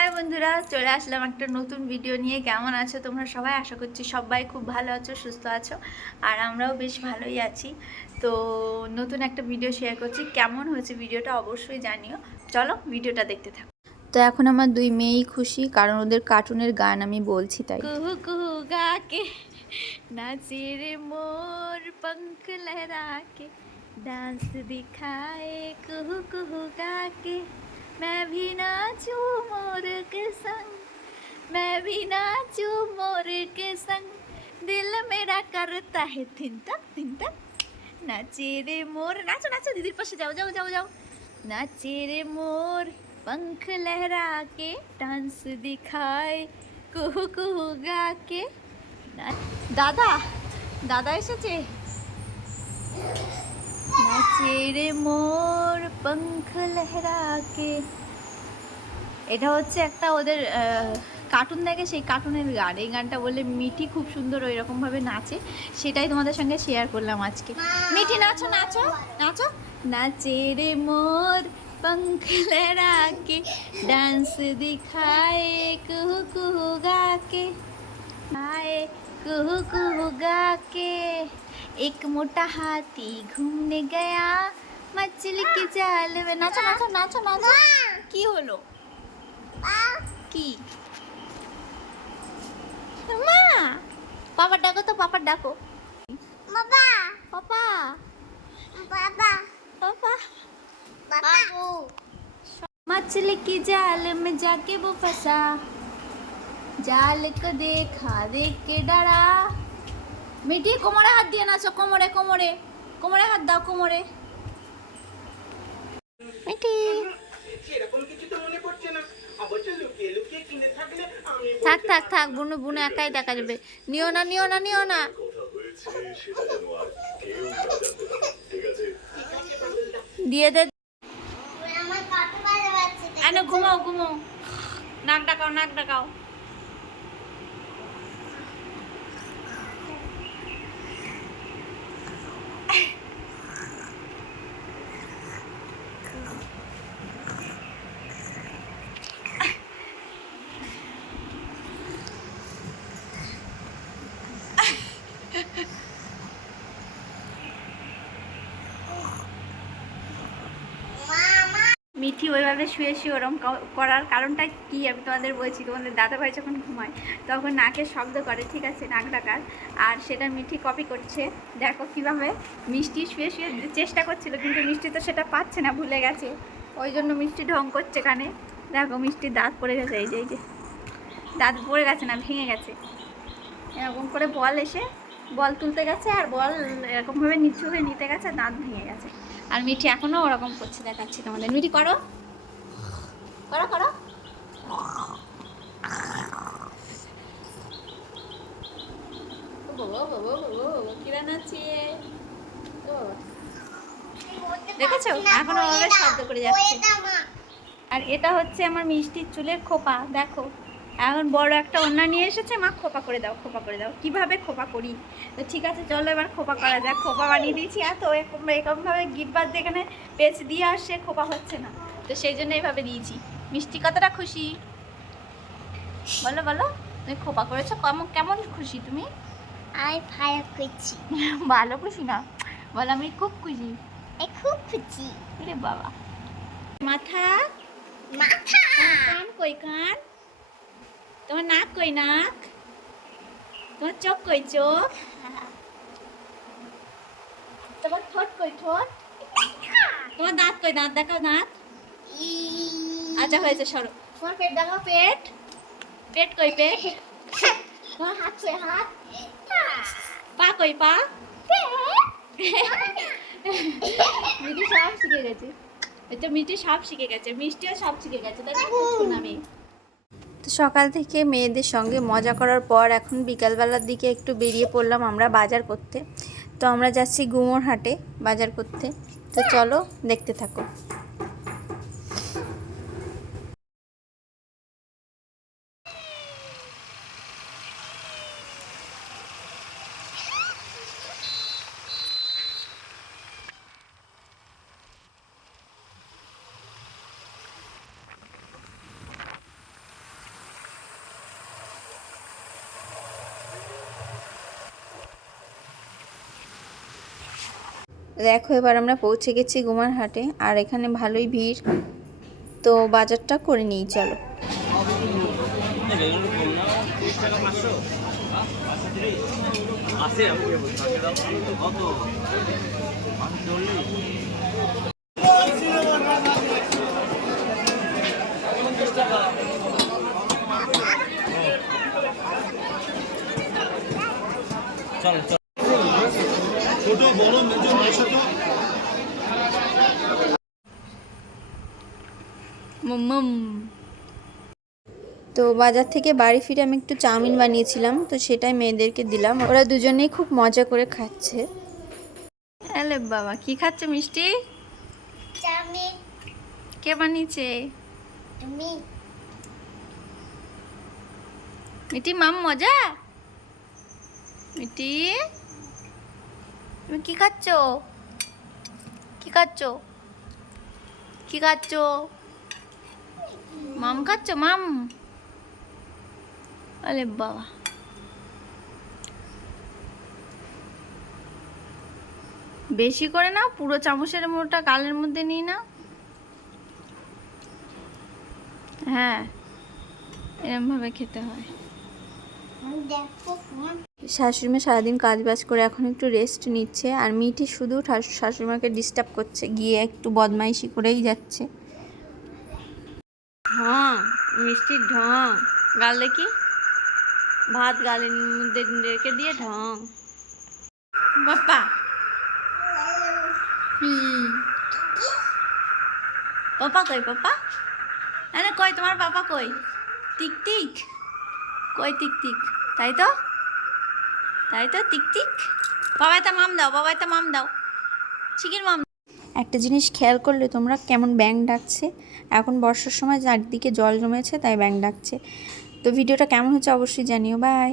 High বন্ধুরা চলে আসলাম একটা নতুন ভিডিও নিয়ে। কেমন আছো তোমরা সবাই? আশা করছি সবাই খুব ভালো আছো সুস্থ আছো আর আমরাও বেশ ভালোই আছি। তো নতুন একটা ভিডিও শেয়ার করছি। কেমন হয়েছে ভিডিওটা অবশ্যই জানিও। চলো ভিডিওটা দেখতে থাকো। তো এখন আমার দুই মেয়েই খুশি কারণ ওদের কার্টুনের গান আমি বলছি তাই। কুহু কুহু গাকে মোর ডান্স দিখায়ে কুহু কুহু গাকে। मैं भी नाचूं मोर के संग मैं भी नाचूं मोर के संग दिल मेरा करता है थिन तक थिन तक नाचे रे मोर नाचो नाचो दीदी पास जाओ जाओ जाओ जाओ नाचे रे मोर पंख लहरा के डांस दिखाए कुहू कुहू गा के না- দাদা দাদা এসেছে নাচে রে মোর পঙ্খ লহরাকে এটা হচ্ছে একটা ওদের কার্টুন দেখে সেই কার্টুনের গান এই গানটা বললে মিঠি খুব সুন্দর ওই রকম ভাবে নাচে সেটাই তোমাদের সঙ্গে শেয়ার করলাম আজকে মিঠি নাচো নাচো নাচো নাচে রে মোর पंख लहरा के डांस दिखाए कुहू कुहू गा के आए कुहू कुहू गा के एक मोटा हाथी घूमने गया मछली की जाल में नाचो नाचो नाचो नाचो কি হলো কি মা পাপা ডাকো তো পাপা ডাকো বাবা পাপা বাবা পাপা বাবু मछली की जाल में जाके वो फंसा जाल को देखा देख के डरा মিটি কোমরে হাত দিয়ে নাচো কোমরে কোমরে কোমরে হাত দাও কোমরে আমি থাক থাক থাক বুনু বুনু একাই দেখা যাবে। নিও না নিও না নিও না। কথা হয়েছে সেটা যেন আর কেউ না জানতে পারে ঠিক আছে? দিয়ে দে। ঘুমাও ঘুমাও। নাক ডাকাও নাক ডাকাও মামা মিঠি ওইভাবে শুয়ে শুয়ে ওরম করার কারণটা কি আমি তোমাদের বলছি, তোমাদের দাদাভাই যখন ঘুমায় তখন নাকের শব্দ করে, ঠিক আছে, নাক ডাকার আর সেটা মিঠি কপি করছে। দেখো কীভাবে মিষ্টি শুয়ে শুয়ে চেষ্টা করছিল, কিন্তু মিষ্টি তো সেটা পাচ্ছে না, ভুলে গেছে। ওই জন্য মিষ্টি ঢং করছে কানে। দেখো মিষ্টির দাঁত পড়ে গেছে, এই যে এই যে। দাঁত পড়ে গেছে না, ভেঙে গেছে। এরকম করে বল এসে, বল তুলতে গেছে, আর বল এরকমভাবে নিচু হয়ে নিতে গেছে, দাঁত ভেঙে গেছে। আর মিঠি এখনও ওরকম করছে দেখাচ্ছি তোমাদের। মিঠি করো। করো করো। দেখেছ? এখনও শব্দ করে যাচ্ছে। আর এটা হচ্ছে আমার মিষ্টির চুলের খোপা দেখো। এখন বড় একটা ওড়না নিয়ে এসেছে মা খোপা করে দাও খোপা করে দাও। কীভাবে খোপা করি? তো ঠিক আছে চলো এবার খোপা করা যাক। খোপা বানিয়ে দিয়েছি এত এরকম এরকমভাবে গিট বাদ দিয়ে এখানে পেঁচ দিয়ে আসছে খোপা হচ্ছে না। তো সেই জন্য এইভাবে দিয়েছি। মিষ্টি কতটা খুশি? বলো বলো। তুমি খোপা করেছ? কেমন কেমন খুশি তুমি? আমি ভালো করছি ভালো খুশি না? বলো আমি খুব খুশি। খুব খুশি। রে বাবা। মাথা? মাথা! কান কই কান? তোমার নাক কই, নাক? তোমার চোখ কই, চোখ? তোমার ঠোঁট কই, ঠোঁট? তোমার দাঁত কই, দাঁত? দেখাও দাঁত। আচ্ছা হয়েছে, সরো। তোমার পেট দেখাও পেট। পেট কই, পেট? তোমার হাত কই, হাত? পা কই, পা? মিটি সব শিখে গেছে। তো মিটি সব শিখে গেছে, মিষ্টিও সব শিখে গেছে, তাই না তো সকাল থেকে মেয়েদের সঙ্গে মজা করার পর এখন বিকালবেলার দিকে একটু বেরিয়ে পড়লাম আমরা বাজার করতে। তো আমরা যাচ্ছি গুমোর হাটে বাজার করতে। তো চলো দেখতে থাকো। দেখো, এবার আমরা পৌঁছে গেছি গুমার হাটে, আর এখানে ভালোই ভিড়। তো বাজারটা করে নিই, চলো। মম। তো বাজার থেকে বাড়ি ফিরে আমি একটু চাউমিন বানিয়েছিলাম তো সেটাই মেয়েদেরকে দিলাম। ওরা দুজনেই খুব মজা করে খাচ্ছে। আলে বাবা কি খাচ্ছে মিষ্টি? চাউমিন। কে বানিয়েছে? তুমি। মিটি মাম মজা? মিটি? তুমি কি খাচ্ছ? কি খাচ্ছ? কি খাচ্ছ? মাম খাচ্ছ, মাম? আরে বাবা। বেশি করে না পুরো চামচের মোটা কালের মধ্যে নিই না হ্যাঁ এরমভাবে খেতে হয়। শাশুড়িমা সারাদিন কাজ বাজ করে এখন একটু রেস্ট নিচ্ছে আর মিঠি শুধু শাশুড়িমাকে ডিস্টার্ব করছে, গিয়ে একটু বদমাইশি করেই যাচ্ছে। ঢং মিষ্টির ঢং। গাল দেখি? ভাত গালের মধ্যে রেখে দিয়ে ঢং। বাপ্পা। হুম। পাপা কই, পাপা? আরে কই, তোমার পাপা কই? টিক টিক কই টিক টিক? তাই তো? তাই তো? টিক টিক? বাবাই তা মাম দাও বাবা তা মাম দাও। চিকেন মাম একটা জিনিস খেয়াল করলে তোমরা কেমন ব্যাং ডাকছে। এখন বর্ষার সময় চারদিকে জল জমেছে, তাই ব্যাং ডাকছে। তো ভিডিওটা কেমন হচ্ছে অবশ্যই জানিও। বাই।